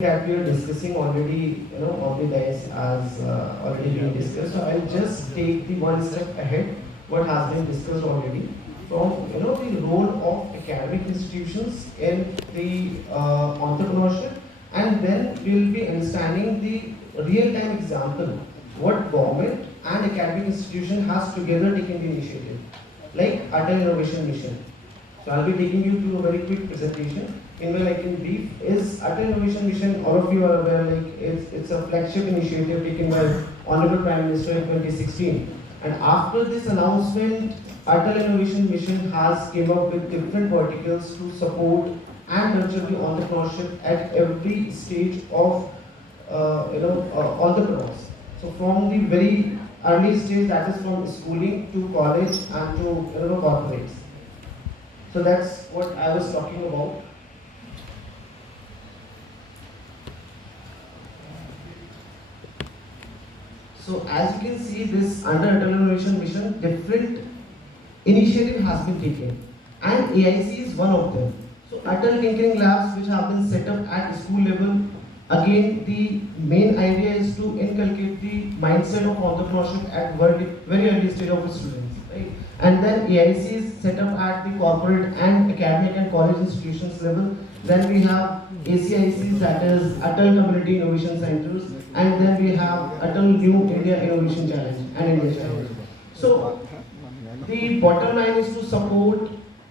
that we are discussing already, all the guys has already been discussed. So I'll just take the one step ahead, what has been discussed already. From the role of academic institutions in the entrepreneurship, and then we'll be understanding the real-time example what government and academic institution has together taken the initiative, like Atal Innovation Mission. So I'll be taking you through a very quick presentation. Meanwhile, I can brief is Atal Innovation Mission. All of you are aware, like it's a flagship initiative taken by Honorable Prime Minister in 2016. And after this announcement, Atal Innovation Mission has came up with different verticals to support and nurture the entrepreneurship at every stage of entrepreneurs. So from the very early stage, that is from schooling to college and to corporates. So that's what I was talking about. So as you can see, this under Atal Innovation Mission, different initiative has been taken, and AIC is one of them. So Atal Tinkering Labs, which have been set up at school level, again the main idea is to inculcate the mindset of entrepreneurship at very early stage of students, right? And then AIC is set up at the corporate and academic and college institutions level. Then we have ACICs, that is Atal Community Innovation Centers, and then we have Atal New India Innovation Challenge and India Challenge. So the bottom line is to support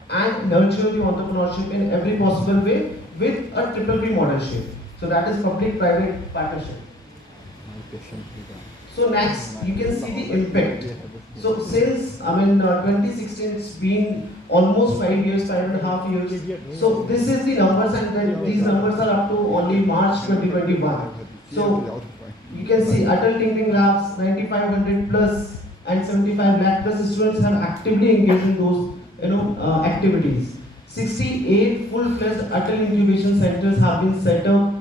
and nurture the entrepreneurship in every possible way with a triple P model shape. So that is public-private partnership. So next, you can see the impact. So since 2016, it's been almost 5 years, 5.5 years. So this is the numbers, and then these numbers are up to only March 2021. So you can see Atal Tinkering Labs, 9,500 plus and 75 lakh plus students have actively engaged in those activities. 68 full-fledged Atal incubation centers have been set up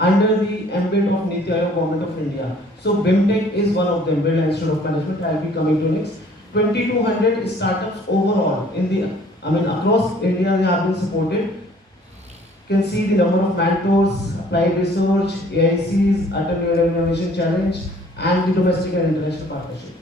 under the ambit of Niti Aayog Government of India. So BIMSTECH is one of them, Birla Institute of Management. I'll be coming to next. 2,200 startups overall in the, across India they have been supported. You can see the number of mentors, applied research, AICs, Atal Innovation Challenge, and the domestic and international partnerships.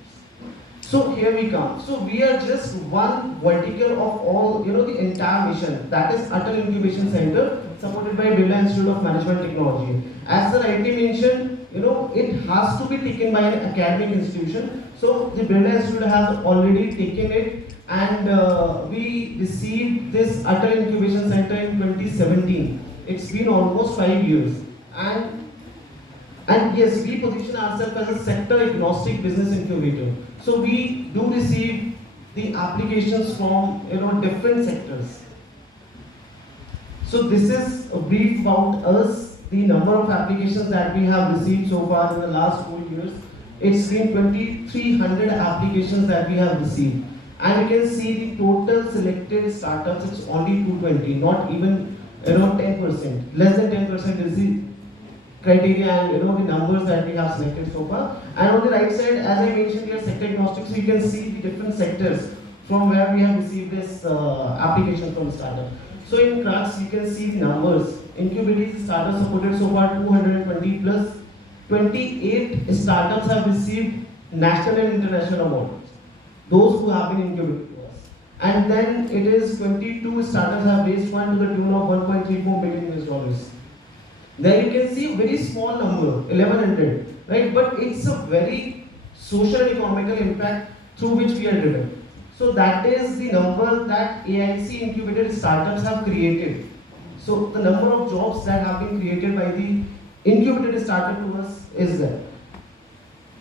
So here we come. So we are just one vertical of all, the entire mission. That is Atal Incubation Center, supported by Birla Institute of Management Technology. As the rightly mentioned, it has to be taken by an academic institution. So the Birla Institute has already taken it, and we received this Atal Incubation Center in 2017. It's been almost 5 years. And yes, we position ourselves as a sector agnostic business incubator. So we do receive the applications from different sectors. So this is a brief about us, the number of applications that we have received so far in the last 4 years. It's been 2,300 applications that we have received. And you can see the total selected startups, it's only 220, not even 10%. Less than 10% is the criteria and the numbers that we have selected so far. And on the right side, as I mentioned, we are sector agnostic, so you can see the different sectors from where we have received this application from startup. So in Crux, you can see the numbers. Incubated startups supported so far 220 plus. 28 startups have received national and international awards. Those who have been incubated to us. And then it is 22 startups have raised fund to the tune of 1.34 billion US. There you can see a very small number, 1,100, right? But it's a very social and economical impact through which we are driven. So that is the number that AIC incubated startups have created. So the number of jobs that have been created by the incubated startup to us is there.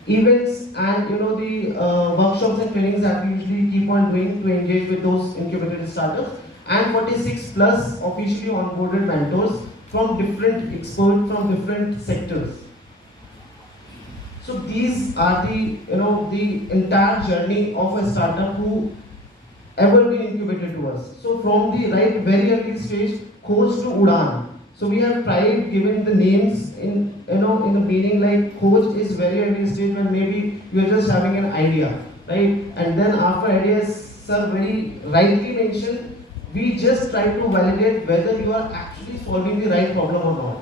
Events and the workshops and trainings that we usually keep on doing to engage with those incubated startups, and 46 plus officially onboarded mentors from different experts from different sectors. So these are the entire journey of a startup who ever been incubated to us. So from the very early stage, Khoj to Udan. So we have tried giving the names in the meaning, like Khoj is very early stage when maybe you are just having an idea, right? And then after ideas, sir very rightly mentioned, we just try to validate whether you are actually solving the right problem or not.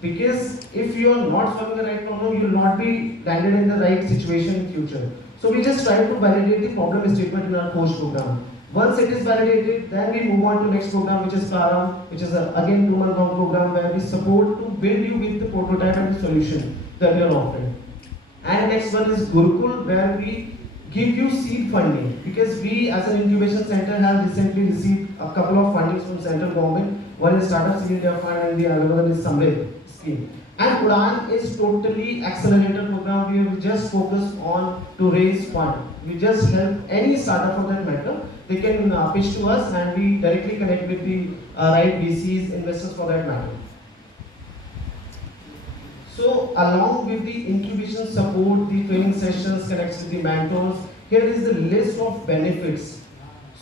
Because if you are not solving the right problem, you will not be landed in the right situation in future. So we just try to validate the problem statement in our course program. Once it is validated, then we move on to next program, which is Para, which is again 2 month long program where we support to build you with the prototype and the solution that we are offering. And next one is Gurukul, where we give you seed funding, because we as an incubation center have recently received a couple of fundings from central government. One is Startup India Fund and the other one is Samrid scheme. And Udan is totally accelerator program. We will just focus on to raise fund. We just help any startup for that matter. They can pitch to us and we directly connect with the right VCs, investors for that matter. So along with the incubation support, the training sessions, connects with the mentors, here is the list of benefits,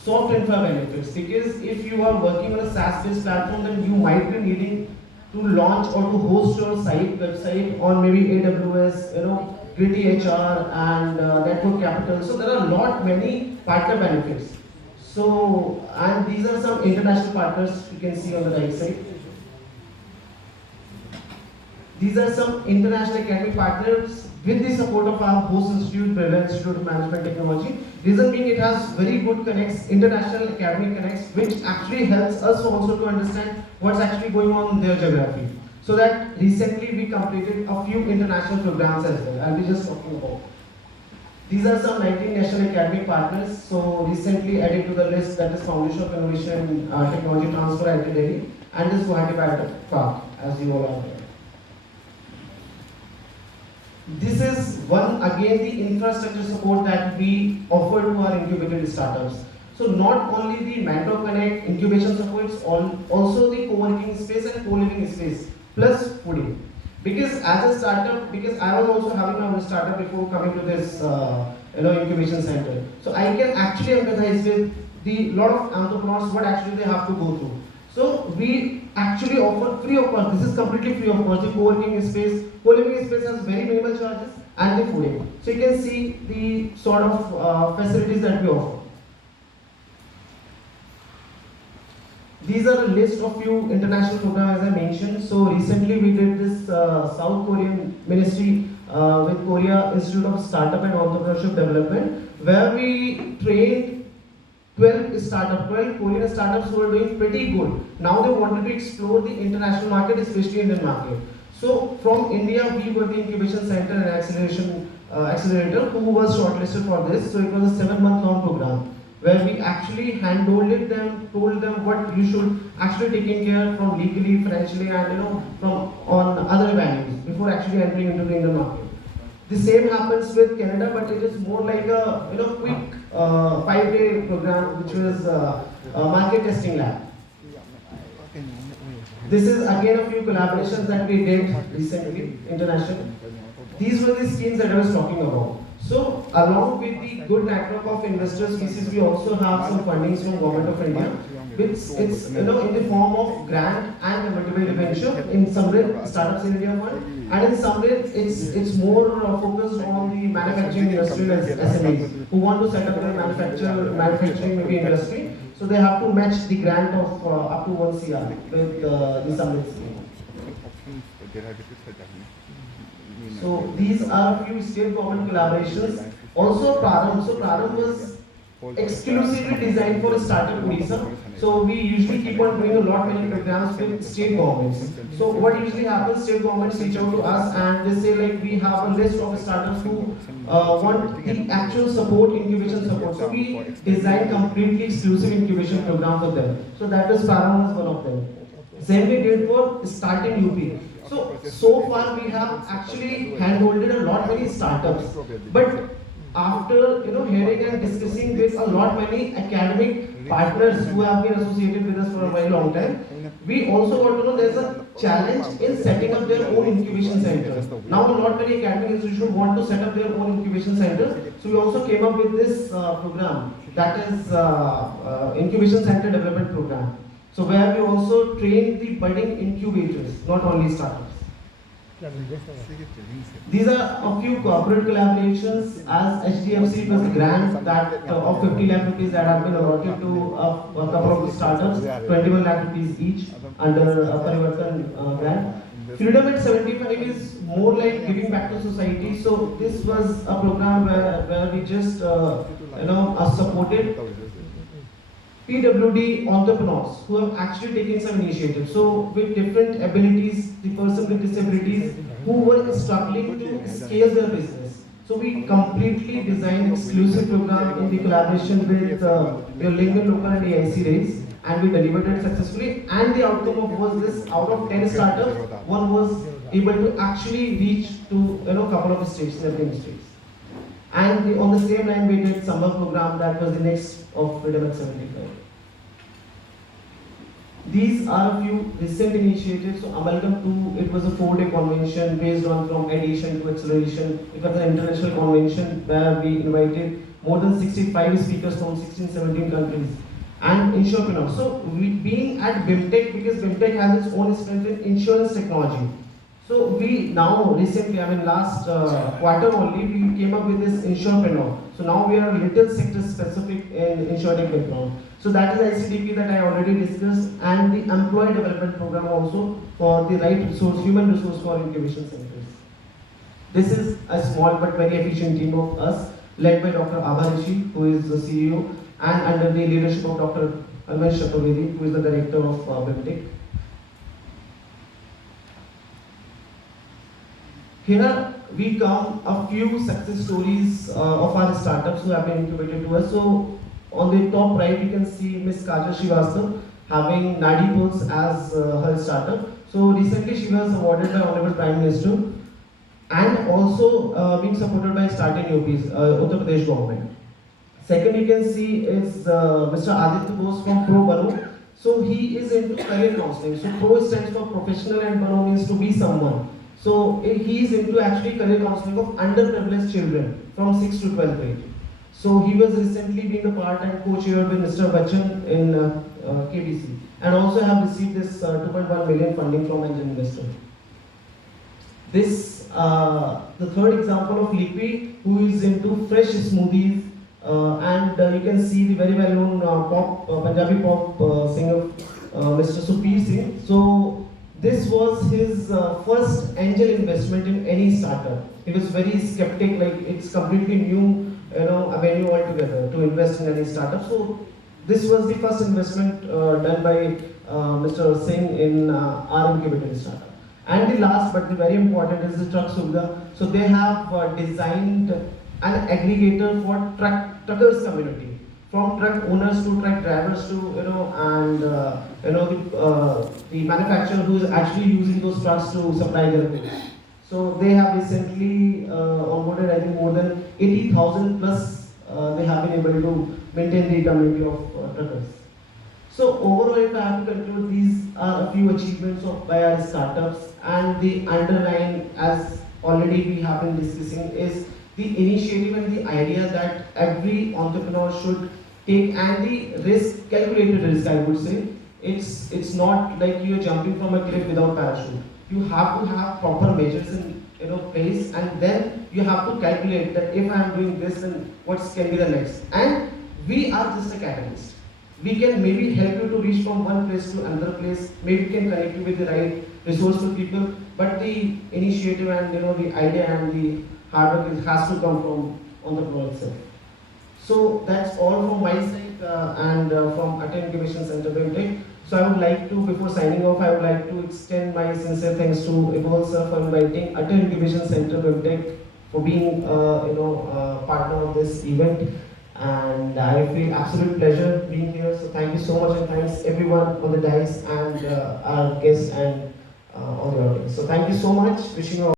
soft infra benefits. Because if you are working on a SaaS-based platform, then you might be needing to launch or to host your website on maybe AWS, Gritty HR and Network Capital. So there are many partner benefits. So, and these are some international partners you can see on the right side. These are some international academic partners with the support of our host institute, Breville Institute of Management Technology. Reason being, it has very good connects, international academic connects, which actually helps us also to understand what's actually going on in their geography. So that recently we completed a few international programs as well. I'll be just talking about. These are some 19 national academic partners. So recently added to the list, that is Foundation of Innovation Technology Transfer at Delhi and this Guwahati Biotech Park, as you all are aware. This is one, again, the infrastructure support that we offer to our incubated startups. So not only the mentor connect, incubation supports, also the co-working space and co-living space, plus fooding. Because as a startup, because I was also having my own startup before coming to this incubation center. So I can actually empathize with the lot of entrepreneurs what actually they have to go through. So we actually offer free of cost. This is completely free of cost. The co-working space, co-living space has very minimal charges and the fooding. So you can see the sort of facilities that we offer. These are a list of few international programs as I mentioned. So recently we did this South Korean ministry with Korea Institute of Startup and Entrepreneurship Development, where we trained 12 Korean startups who are doing pretty good. Now they wanted to explore the international market, especially Indian market. So from India, we were the incubation center and accelerator who was shortlisted for this. So it was a 7-month-long program where we actually handholded them, told them what you should actually taking care from legally, financially, and from on other avenues before actually entering into the Indian market. The same happens with Canada, but it is more like a quick 5-day program, which was a market testing lab. This is again a few collaborations that we did recently, international. These were the schemes that I was talking about. So along with the good network of investors, VCs, we also have some fundings from Government of India. It's in the form of grant and multiple debenture. In Samrid, Startups in India Fund, and in Samrid, it's more focused on the manufacturing industry as SMEs who want to set up their manufacturing maybe industry. So they have to match the grant of up to 1 CR with the Samrid scheme. So these are a few state government collaborations. Also Praram. So Praram was exclusively designed for a startup Odisha. So we usually keep on doing many programs with state governments. So what usually happens, state governments reach out to us and they say like we have a list of startups who want the actual support, incubation support. So we design completely exclusive incubation program for them. So that was Param was one of them. Same we did for starting UP. So far we have actually handholded many startups. But after hearing and discussing with many academic partners who have been associated with us for a very long time, we also got to know there's a challenge in setting up their own incubation center. Now many academic institutions want to set up their own incubation center. So we also came up with this program, that is Incubation Center Development Program. So where we also train the budding incubators, not only startups. These are a few corporate collaborations. As HDFC was a grant that of 50 lakh rupees that have been allotted to a couple of startups, 21 lakh rupees each under a Parivartan grant. Freedom at 75 is more like giving back to society. So this was a program where we just supported PWD entrepreneurs who have actually taken some initiatives. So with different abilities, the person with disabilities who were struggling to scale their business. So we completely designed exclusive program in the collaboration with your Lincoln Local and AIC race, and we delivered it successfully. And the outcome of was this: out of 10 startups, one was able to actually reach to couple of states, 17 states. And on the same line, we did summer program that was the next of Freedom at 75. These are a few recent initiatives. So Amalgam 2, it was a 4-day convention based on from addition to acceleration. It was an international convention where we invited more than 65 speakers from 16, 17 countries and insurance. So we being at BIMTECH, because BIMTECH has its own strength in insurance technology. So we now recently, last quarter only, we came up with this insurepreneur. So now we are a little sector specific in insurtech background. So that is ICDP that I already discussed, and the employee development program also for the right resource, human resource for incubation centers. This is a small but very efficient team of us, led by Dr. Abha Rishi, who is the CEO, and under the leadership of Dr. Almesh Chaturvedi, who is the director of BIMTECH. Here we come a few success stories of our startups who have been incubated to us. So on the top right, you can see Ms. Kajal Srivastava having Nadi Pulse as her startup. So recently she was awarded by Honorable Prime Minister and also being supported by Starting UPs, Uttar Pradesh government. Second, you can see is Mr. Aditya Bose from Pro Bano. So he is into career counseling. So Pro stands for professional and Bano means to be someone. So he is into actually career counseling of underprivileged children from 6th to 12th grade. So he was recently being a part and co-chaired with Mr. Bachchan in KBC, and also have received this 2.1 million funding from angel investor. This the third example of Lipi, who is into fresh smoothies, and you can see the very well-known Punjabi pop singer, Mr. Supir Singh. So this was his first angel investment in any startup. He was very skeptic, like it's completely new, avenue altogether to invest in any startup. So this was the first investment done by Mr. Singh in our incubator startup. And the last, but the very important, is the Truck Suvidha. So they have designed an aggregator for truckers community, from truck owners to truck drivers to the manufacturer who is actually using those trucks to supply their goods. So they have recently onboarded, I think, more than 80,000 plus. They have been able to maintain the community of truckers. So overall, if I have to conclude, these are a few achievements by our startups, and the underlying, as already we have been discussing, is the initiative and the idea that every entrepreneur should take, and the risk, calculated risk, I would say. It's not like you're jumping from a cliff without parachute. You have to have proper measures in place, and then you have to calculate that if I am doing this, then what can be the next. And we are just a catalyst. We can maybe help you to reach from one place to another place. Maybe we can connect you with the right resourceful people. But the initiative and the idea and the hard work has to come from entrepreneur itself. So that's all from my side and from Atal Incubation Center BIMTECH. So I would like to, before signing off, I would like to extend my sincere thanks to Aggarwal sir for inviting Atal Incubation Center BIMTECH for being partner of this event. And I feel absolute pleasure being here. So thank you so much, and thanks everyone on the dais and our guests and all the audience. So thank you so much. Wishing you all